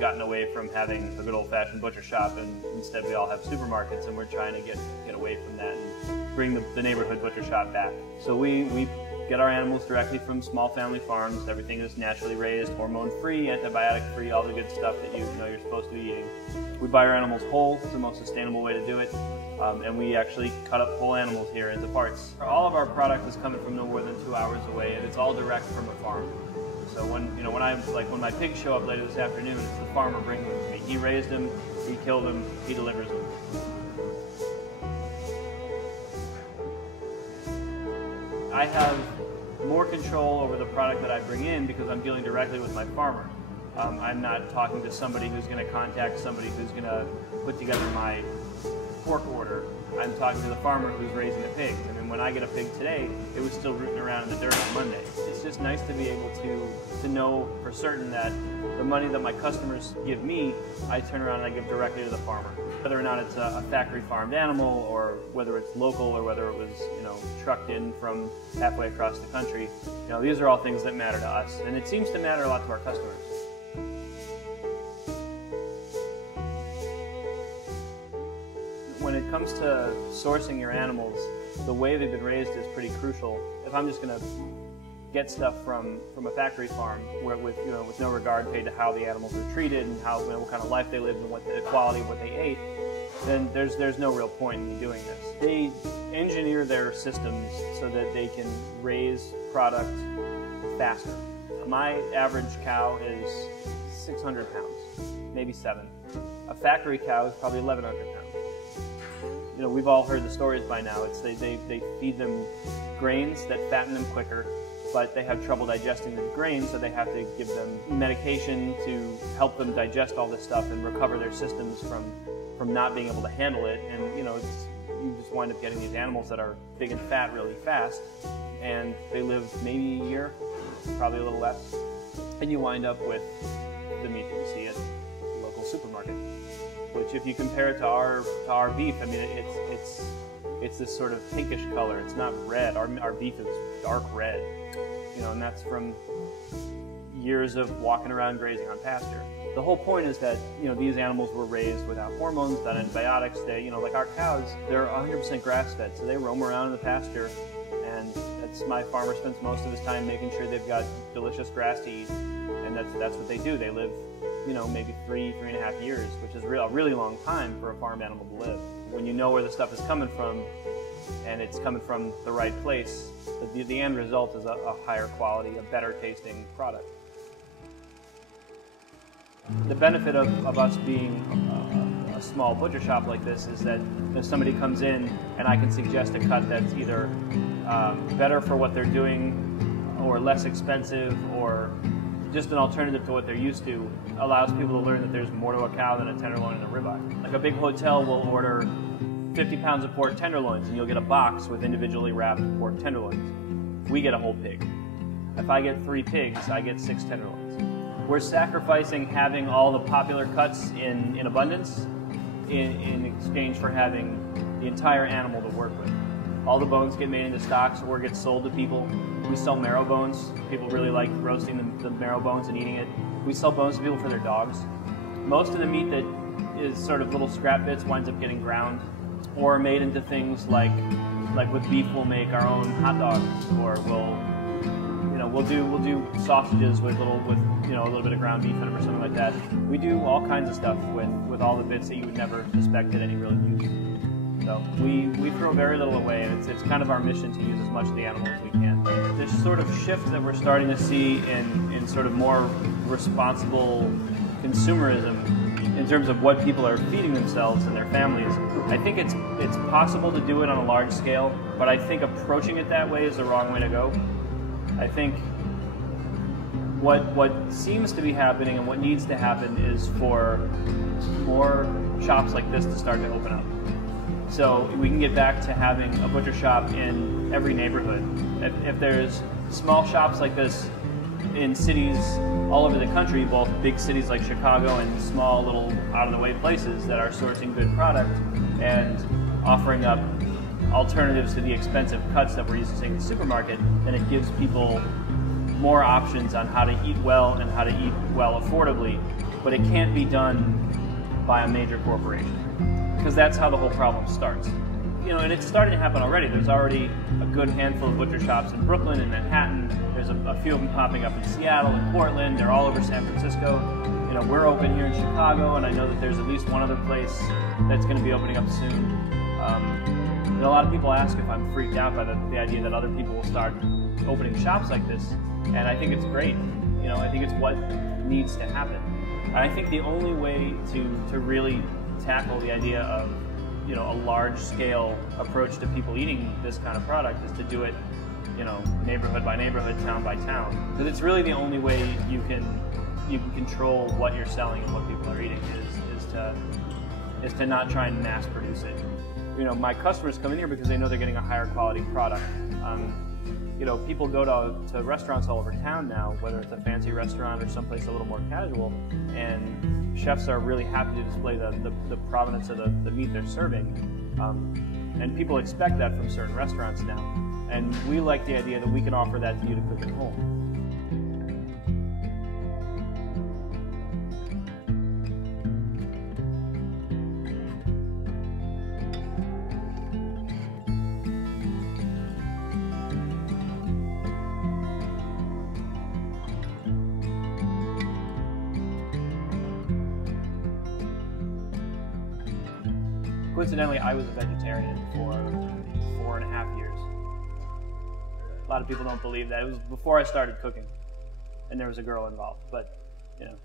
gotten away from having a good old-fashioned butcher shop, and instead we all have supermarkets, and we're trying to get away from that and bring the neighborhood butcher shop back. So we get our animals directly from small family farms. Everything is naturally raised, hormone-free, antibiotic-free, all the good stuff that you know you're supposed to be eating. We buy our animals whole. It's the most sustainable way to do it. And we actually cut up whole animals here into parts. All of our product is coming from no more than 2 hours away, and it's all direct from a farm. So when my pigs show up later this afternoon, it's the farmer bringing them to me. He raised them, he killed them, he delivers them. I have more control over the product that I bring in because I'm dealing directly with my farmer. I'm not talking to somebody who's going to contact somebody who's going to put together my pork order. I'm talking to the farmer who's raising the pigs. I mean, when I get a pig today, it was still rooting around in the dirt on Monday. It's just nice to be able to know for certain that the money that my customers give me, I turn around and I give directly to the farmer. Whether or not it's a factory farmed animal, or whether it's local, or whether it was, you know, trucked in from halfway across the country, you know, these are all things that matter to us, and it seems to matter a lot to our customers. When it comes to sourcing your animals, the way they've been raised is pretty crucial. If I'm just going to get stuff from a factory farm with no regard paid to how the animals are treated and how, what kind of life they lived and what the quality of what they ate, then there's no real point in me doing this. They engineer their systems so that they can raise product faster. My average cow is 600 pounds, maybe 7. A factory cow is probably 1,100 pounds. You know, we've all heard the stories by now. It's they feed them grains that fatten them quicker, but they have trouble digesting the grains, so they have to give them medication to help them digest all this stuff and recover their systems from not being able to handle it. And you know, you just wind up getting these animals that are big and fat really fast, and they live maybe a year, probably a little less, and you wind up with the meat that you see at the local supermarket. Which, if you compare it to our beef, I mean, it's this sort of pinkish color. It's not red. Our beef is dark red, you know, and that's from years of walking around grazing on pasture. The whole point is that, you know, these animals were raised without hormones, without antibiotics. They, you know, like our cows, they're 100% grass-fed, so they roam around in the pasture, and my farmer spends most of his time making sure they've got delicious grass to eat, and that's what they do. They live, you know, maybe 3.5 years, which is a really long time for a farm animal to live. When you know where the stuff is coming from, and it's coming from the right place, the end result is a higher quality, a better tasting product. The benefit of us being a small butcher shop like this is that if somebody comes in and I can suggest a cut that's either better for what they're doing, or less expensive, or just an alternative to what they're used to, allows people to learn that there's more to a cow than a tenderloin and a ribeye. Like a big hotel will order 50 pounds of pork tenderloins, and you'll get a box with individually wrapped pork tenderloins. We get a whole pig. If I get 3 pigs, I get 6 tenderloins. We're sacrificing having all the popular cuts in abundance in exchange for having the entire animal to work with. All the bones get made into stocks or get sold to people. We sell marrow bones. People really like roasting the marrow bones and eating it. We sell bones to people for their dogs. Most of the meat that is sort of little scrap bits winds up getting ground or made into things like with beef we'll make our own hot dogs, or we'll do sausages with a little bit of ground beef in them or something like that. We do all kinds of stuff with all the bits that you would never suspect had any real use. So we throw very little away, and it's kind of our mission to use as much of the animal as we can. This sort of shift that we're starting to see in sort of more responsible consumerism in terms of what people are feeding themselves and their families, I think it's possible to do it on a large scale, but I think approaching it that way is the wrong way to go. I think what seems to be happening and what needs to happen is for more shops like this to start to open up. So we can get back to having a butcher shop in every neighborhood. If there's small shops like this in cities all over the country, both big cities like Chicago and small little out-of-the-way places that are sourcing good product and offering up alternatives to the expensive cuts that we're used to seeing in the supermarket, then it gives people more options on how to eat well and how to eat well affordably. but it can't be done by a major corporation, because that's how the whole problem starts. You know, and it's starting to happen already. There's already a good handful of butcher shops in Brooklyn and Manhattan. There's a few of them popping up in Seattle and Portland. They're all over San Francisco. You know, we're open here in Chicago, and I know that there's at least one other place that's going to be opening up soon. And a lot of people ask if I'm freaked out by the idea that other people will start opening shops like this, and I think it's great. You know, I think it's what needs to happen. And I think the only way to really tackle the idea of, you know, a large-scale approach to people eating this kind of product is to do it, you know, neighborhood by neighborhood, town by town. Because it's really the only way you can control what you're selling and what people are eating is to not try and mass produce it. You know, my customers come in here because they know they're getting a higher quality product. You know, people go to restaurants all over town now, whether it's a fancy restaurant or someplace a little more casual, and chefs are really happy to display the provenance of the meat they're serving. And people expect that from certain restaurants now. And we like the idea that we can offer that to you to cook at home. Coincidentally, I was a vegetarian for 4.5 years. A lot of people don't believe that. It was before I started cooking, and there was a girl involved, but, you know.